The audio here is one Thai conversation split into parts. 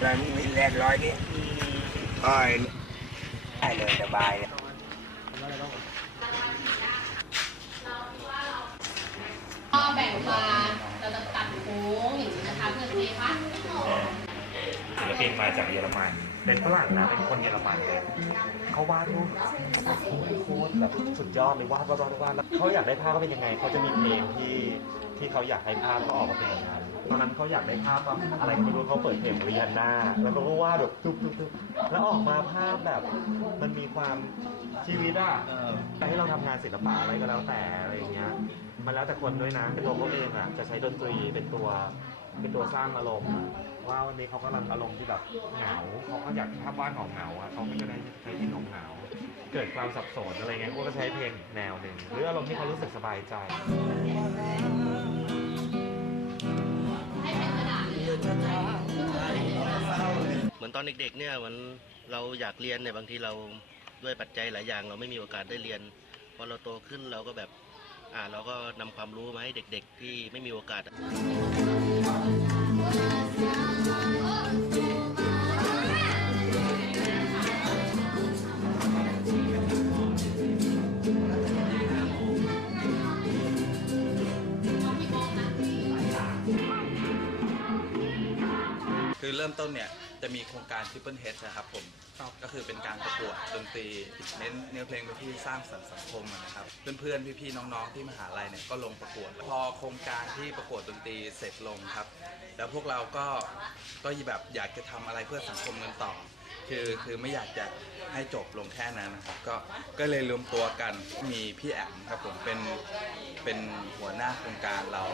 ปล่อยครับ rồi mình lên rồi đi rồi ai lời là bài ก็แบ่งมาเราจะตัดโค้งอย่างนี้นะคะเพื่อเทพัดศิลปินมาจากเยอรมัน เป็นฝรั่งนะ เป็นคนเยอรมันเลยเขาวาดรูปโคตรแบบสุดยอดเลยวาดวาดวาดวาดแล้วเขาอยากได้ภาพก็เป็นยังไง เขาจะมีเพลงที่ที่เขาอยากให้ภาพก็ออกมาเป็นอย่างนั้น ตอนนั้นเขาอยากได้ภาพว่าอะไรก็ไม่รู้เขาเปิดเพลงริฮันน่าแล้วเขาก็วาดแบบตุ๊บตุ๊บตุ๊บแล้วออกมาภาพแบบ มันมีความชีวิตอะแต่ให้เราทำงานศิลปะอะไรก็แล้วแต่อะไรอย่างเงี้ย มันแล้วแต่คนด้วยนะเป็นตัวเขาเองอะจะใช้ดนตรีเป็นตัวเป็นตัวสร้างอารมณ์อะว่าวันนี้เขากำลังอารมณ์ที่แบบเหงาเขาก็อยากทำบ้านของเหงาอะเขาก็จะได้ใช้เพลงของเหงาเกิดความสับสนอะไรเงี้ยเขาก็ใช้เพลงแนวหนึ่งหรืออารมณ์ที่เขารู้สึกสบายใจ อนตอนเด็กๆเนี่ยมันเราอยากเรียนเนี่ยบางทีเราด้วยปัจจัยหลายอย่าง เราไม่มีโอกาสได้เรียนพอเราโตขึ้นเราก็แบบอ่าเราก็นำความรู้มาให้เด็ก ๆ ที่ไม่มีโอกาสคือเริ่มต้นเนี่ย จะมีโครงการ Triple H นะครับผมก็คือเป็นการประกวดดนตรีเน้นเนื้อเพลงไปที่สร้างสรรค์สังคมอะนะครับ เพื่อนๆ พี่ๆ น้องๆ ที่มหาลัยเนี่ยก็ลงประกวด พอโครงการที่ประกวดดนตรีเสร็จลงครับ แล้วพวกเราก็ก็แบบอยากจะทำอะไรเพื่อสังคมกันต่อ คือคือไม่อยากจะให้จบลงแค่นั้นนะครับ ก็ก็เลยรวมตัวกันมีพี่แอมครับผมเป็นเป็นหัวหน้าโครงการเรา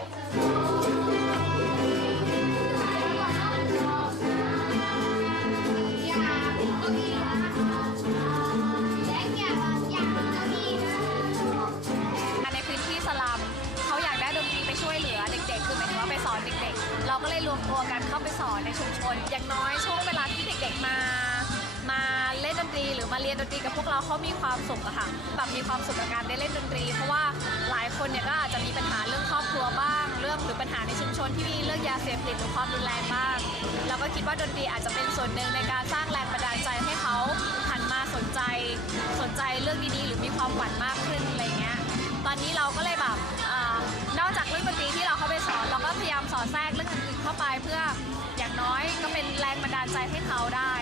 มาเรียนดนตรีกับพวกเราเขามีความสุขอะค่ะแบบมีความสุขกับการได้เล่นดนตรี เพราะว่าหลายคนเนี่ยก็อาจจะมีปัญหาเรื่องครอบครัวบ้าง เรื่องหรือปัญหาในชุมชนที่มีเรื่องยาเสพติดหรือความรุนแรงบ้างเราก็คิดว่าดนตรีอาจจะเป็นส่วนหนึ่งในการสร้างแรงบันดาลใจให้เขาหันมาสนใจ สนใจเรื่องดีๆหรือมีความหวั่นมากขึ้นอะไรเงี้ยตอนนี้เราก็เลยแบบอนอกจากเรื่องดนตรีที่เราเข้าไปสอน เราก็พยายามสอดแทรกเรื่องอื่นๆเข้าไปเพื่ออย่างน้อยก็เป็นแรงบันดาลใจให้เขาได้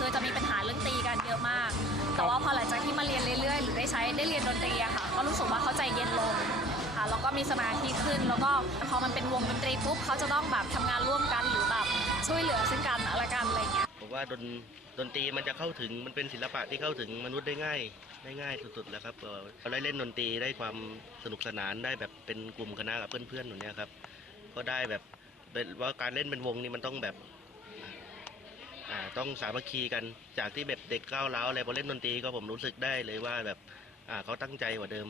คือจะมีปัญหาเรื่องตีกันเยอะมาก แต่ว่าพอหลังจากที่มาเรียนเรื่อยๆ หรือได้ใช้ได้เรียนดนตรีอะค่ะ ก็รู้สึกว่าเขาใจเย็นลงค่ะ แล้วก็มีสมาธิขึ้น แล้วก็พอมันเป็นวงดนตรีปุ๊บเขาจะต้องแบบทำงานร่วมกันหรือแบบช่วยเหลือซึ่งกันและกันอะไรอย่างเงี้ยผมว่าดนดนตรีมันจะเข้าถึงมันเป็นศิลปะที่เข้าถึงมนุษย์ได้ง่ายได้ง่ายสุดๆแล้วครับเราได้เล่นดนตรีได้ความสนุกสนานได้แบบเป็นกลุ่มคณะกับเพื่อนๆอย่างเนี้ยครับก็ได้แบบเป็นว่าการเล่นเป็นวงนี่มันต้องแบบ อ่าต้องสามัคคีกันจากที่แบบเด็กก้าวร้าวอะไรพอเล่นดนตรีก็ผมรู้สึกได้เลยว่าแบบอ่าเขาตั้งใจกว่าเดิม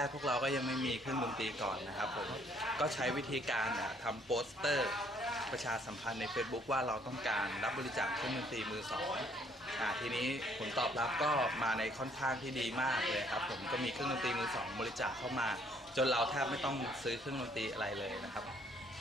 รกพวกเราก็ยังไม่มีเครื่องดนตรีก่อนนะครับผมก็ใช้วิธีการอะทำโปสเตอร์ประชาสัมพันธ์ใน Facebook ว่าเราต้องการรับบริจาคเครื่องดนตรีมือสองอ่าทีนี้ผลตอบรับก็มาในค่อนข้างที่ดีมากเลยครับผมก็มีเครื่องดนตรีมือสองบริจาคเข้ามา จนเราแทบไม่ต้องซื้อเครื่องดนตรีอะไรเลยนะครับ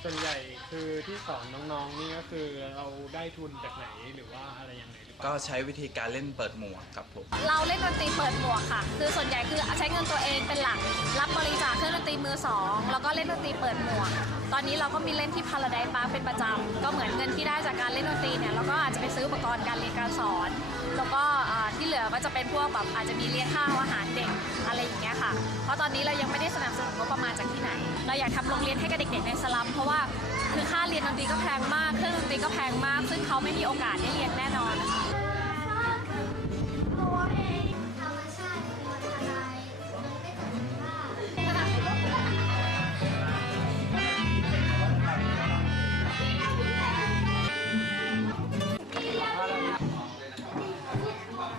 ส่วนใหญ่คือที่สอนน้องๆนี่ก็คือเราได้ทุนจากไหนหรือว่าอะไรยังไง ก็ใช้วิธีการเล่นเปิดหมวกครับผมเราเล่นดนตรีเปิดหมวกค่ะ คือส่วนใหญ่คือใช้เงินตัวเองเป็นหลัก รับบริจาคเครื่องดนตรีมือสองแล้วก็เล่นดนตรีเปิดหมวก ตอนนี้เราก็มีเล่นที่พาราไดซ์ปาร์คเป็นประจำก็เหมือนเงินที่ได้จากการเล่นดนตรีเนี่ยเราก็อาจจะไปซื้ออุปกรณ์การเรียนการสอน แล้วก็ที่เหลือก็จะเป็นพวกแบบอาจจะมีเลี้ยงข้าวอาหารเด็กอะไรอย่างเงี้ยค่ะ เพราะตอนนี้เรายังไม่ได้สนับสนุนงบประมาณจากที่ไหน เราอยากทำโรงเรียนให้กับเด็กๆในสลัมเพราะว่าคือค่าเรียนดนตรีก็แพงมากเครื่องดนตรีก็แพงมาก ซึ่งเขาไม่มีโอกาสได้เรียนแน่นอน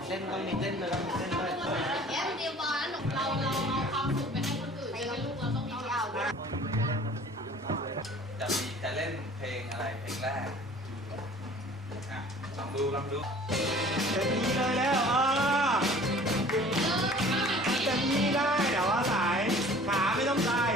เล่มีเต้อรราเาควมสุนไมีจะมีจะเล่นเพลงอะไรเพลงแรกอะลองดูลองดู ขาไม่ต้องตาย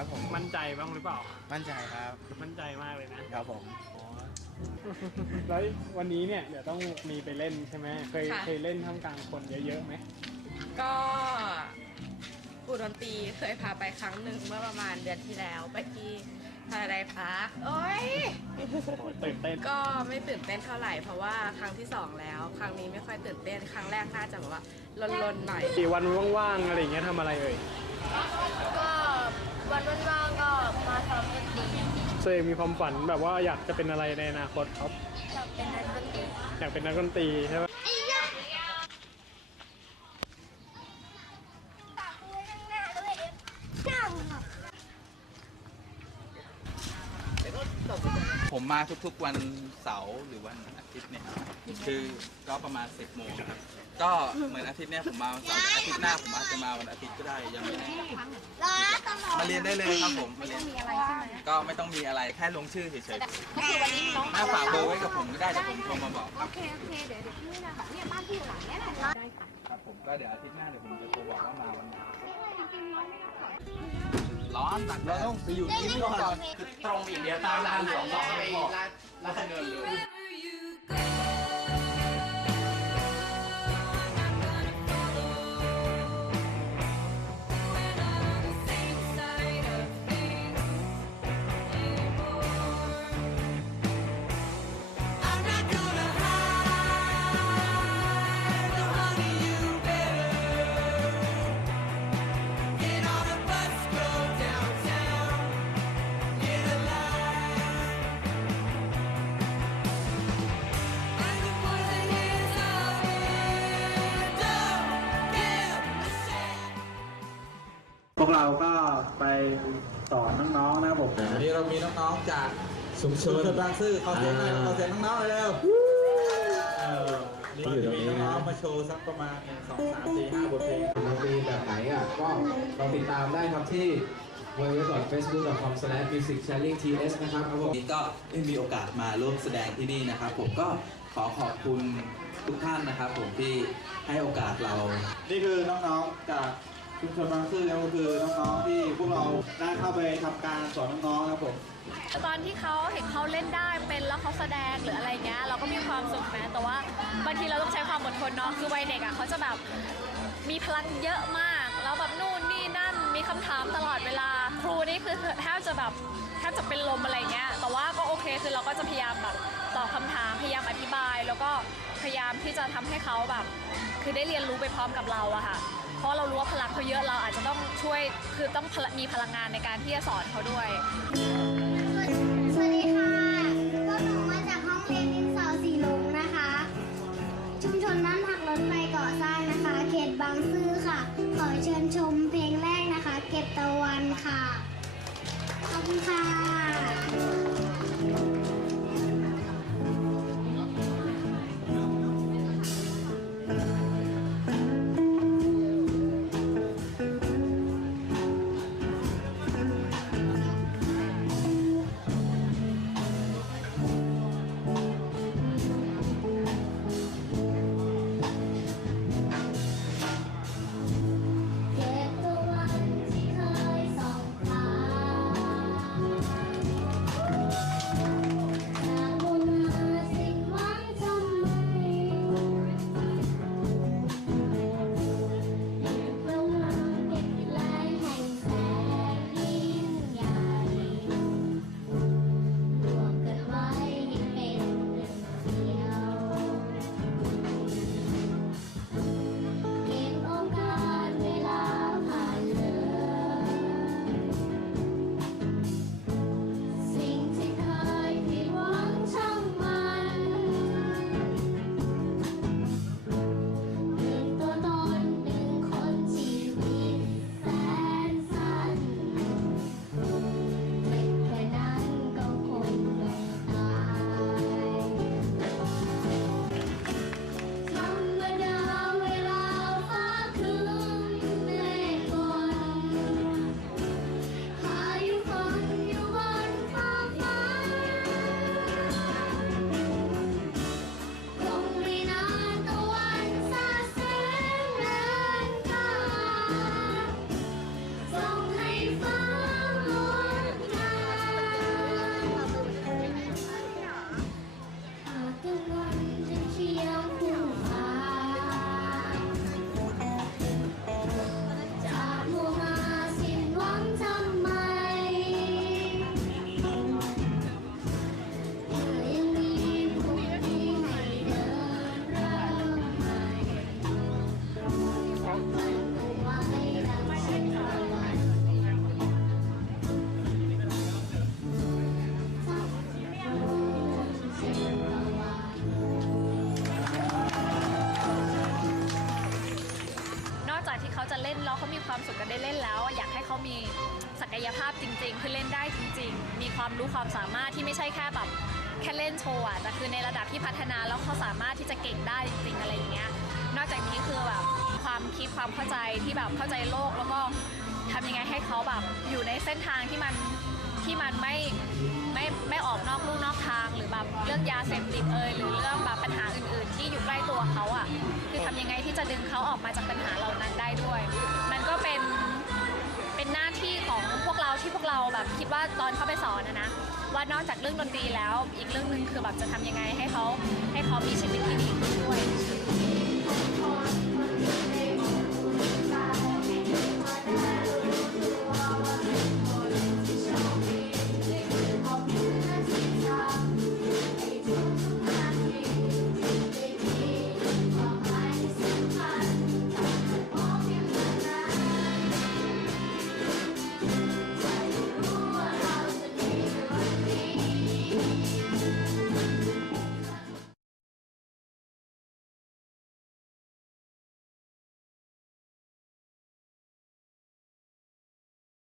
ครับผม มั่นใจบ้างหรือเปล่า มั่นใจครับ มั่นใจมากเลยนะครับผม แล้ววันนี้เนี่ยเดี๋ยวต้องมีไปเล่นใช่ไหมเคยค่ะ เคยเล่นท่ามกลางคนเยอะๆไหมก็ครูดนตรีเคยพาไปครั้งหนึ่งเมื่อประมาณเดือนที่แล้วไปที่พาราไดพาร์คโอ้ย โอ้ยตื่นเต้นก็ไม่ตื่นเต้นเท่าไหร่เพราะว่าครั้งที่สองแล้ว ครั้งนี้ไม่ค่อยตื่นเต้นครั้งแรกน่าจะแบบว่าลนๆหน่อย กี่วันว่างๆอะไรอย่างเงี้ยทำอะไรเอ่ยก็ วันว่างๆก็มาซ้อมดนตรีเซยมีความฝันแบบว่าอยากจะเป็นอะไรในอนาคตครับจะเป็นนักดนตรีอยากเป็นนักดนตรีใช่ไหม ผมมาทุกๆวันเสาร์หรือวันอาทิตย์เนี่ยคือก็ประมาณ10โมงครับก็เหมือนอาทิตย์เนี้ยผมมาวันเสาร์อาทิตย์หน้าผมอาจจะมาวันอาทิตย์ก็ได้ยังไม่แน่มาเรียนได้เลยครับผมมาเรียนก็ไม่ต้องมีอะไรแค่ลงชื่อเฉยๆก็คือวันนี้น้องหน้าฝากเบอร์ไว้กับผมก็ได้เดี๋ยวผมโทรมาบอกโอเคโอเคเดี๋ยวเดี๋ยวพี่นะคะเนี่ยบ้านพี่อยู่หลังเนี้ยแหละได้ค่ะครับผมก็เดี๋ยวอาทิตย์หน้าเดี๋ยวผมจะโทรบอกว่ามาวันไหน ร้อนตักเราต้องไปอยู่ที่นี่ก่อนตรงอีกเดียวตามร้านสองสองไม่พอร้านเงินเลย วกเราก็ไปสอนน้องๆนะครับผมวันนี้เรามีน้องๆจากชุมชนบางซื่อขอเสียงหน่อยขอเสียงน้องๆหน่อยเร็วเออก็จะมีน้องๆมาโชว์สักประมาณหนึ่งสองสามสี่ห้าบทเพลงดนตรีแบบไหนอะ ก็ลองติดตามได้ครับที่ www.facebook.com/musicsharingts นะครับครับผมวันนี้ก็ได้มีโอกาสมาร่วมแสดงที่นี่นะครับ ผมก็ขอขอบคุณทุกท่านนะครับ ผมที่ให้โอกาสเรา นี่คือน้องๆจาก ชุมชนบางซื่อแล้วก็คือน้องๆที่พวกเราได้เข้าไปทำการสอนน้องๆครับผมตอนที่เขาเห็นเขาเล่นได้เป็นแล้วเขาแสดงหรืออะไรเงี้ยเราก็มีความสุขนะแต่ว่าบางทีเราต้องใช้ความอดทนเนาะคือวัยเด็กอะเขาจะแบบมีพลังเยอะมาก แล้วแบบนู่นนี่นั่นมีคำถามตลอดเวลา ครูนี่คือแทบจะแบบแทบจะเป็นลมอะไรเงี้ยแต่ว่าก็โอเคคือเราก็จะพยายามแบบตอบคำถามพยายามอธิบาย แล้วก็พยายามที่จะทำให้เขาแบบ คือได้เรียนรู้ไปพร้อมกับเราอะค่ะ เพราะเรารู้ว่าพลังเขาเยอะเราอาจจะต้องช่วยคือต้องมีพลังงานในการที่จะสอนเขาด้วย สวัสดีค่ะพวกหนูมาจากห้องเรียนดินสอสีลุงนะคะ ชุมชนบ้านผักรถไฟก่อสร้างนะคะ เขตบางซื่อค่ะ ขอเชิญชมเพลงแรกนะคะ เก็บตะวันค่ะ ขอบคุณค่ะ ได้เล่นแล้ว อยากให้เขามีศักยภาพจริง ๆ คือเล่นได้จริง ๆ มีความรู้ความสามารถที่ไม่ใช่แค่แบบแค่เล่นโชว์อะแต่คือในระดับที่พัฒนาแล้วเขาสามารถที่จะเก่งได้จริงๆอะไรอย่างเงี้ย นอกจากนี้คือแบบความคิดความเข้าใจที่แบบเข้าใจโลกแล้วก็ทำยังไงให้เขาแบบอยู่ในเส้นทางที่มันที่มันไม่ไม่ไม่ออกนอกลู่นอกทาง หรือแบบเรื่องยาเสพติดเอยหรือเรื่องแบบปัญหาอื่น ๆ ที่อยู่ใกล้ตัวเขาอะคือทำยังไงที่จะดึงเขาออกมาจากปัญหาเหล่านั้นได้ด้วย มันก็เป็น เป็นหน้าที่ของพวกเราที่พวกเราแบบคิดว่าตอนเข้าไปสอนนะนะว่านอกจากเรื่องดนตรีแล้วอีกเรื่องหนึ่งคือแบบจะทำยังไงให้เขาให้เขามีชีวิตที่ดีขึ้นด้วย